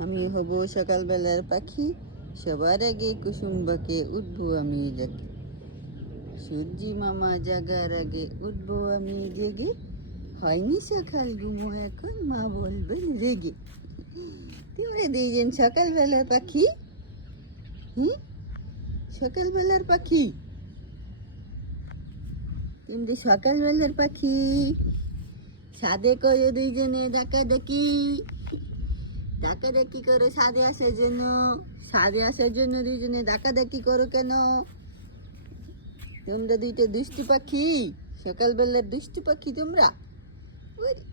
আমি হব সকালবেলার পাখি, সবার আগে কুসুম্বাকে উঠবো আমি জাগে। সূর্যি মামা জাগার আগে উঠবো আমি জেগে। হয়নি সকাল ঘুমো এখন মা বলবেন রেগে। তোমরা দুইজন সকালবেলার পাখি। হুম, সকালবেলার পাখি। তোমরা সকালবেলার পাখি। ছাদে করো দুইজনে ডাকাডাকি। ডাকাডাকি করো ছাদে আসার জন্য। ছাদে আসার জন্য দুইজনে ডাকাডাকি করো কেন? তোমরা দুইটা দুষ্টু পাখি, সকালবেলার দুষ্টু পাখি তোমরা। ওরে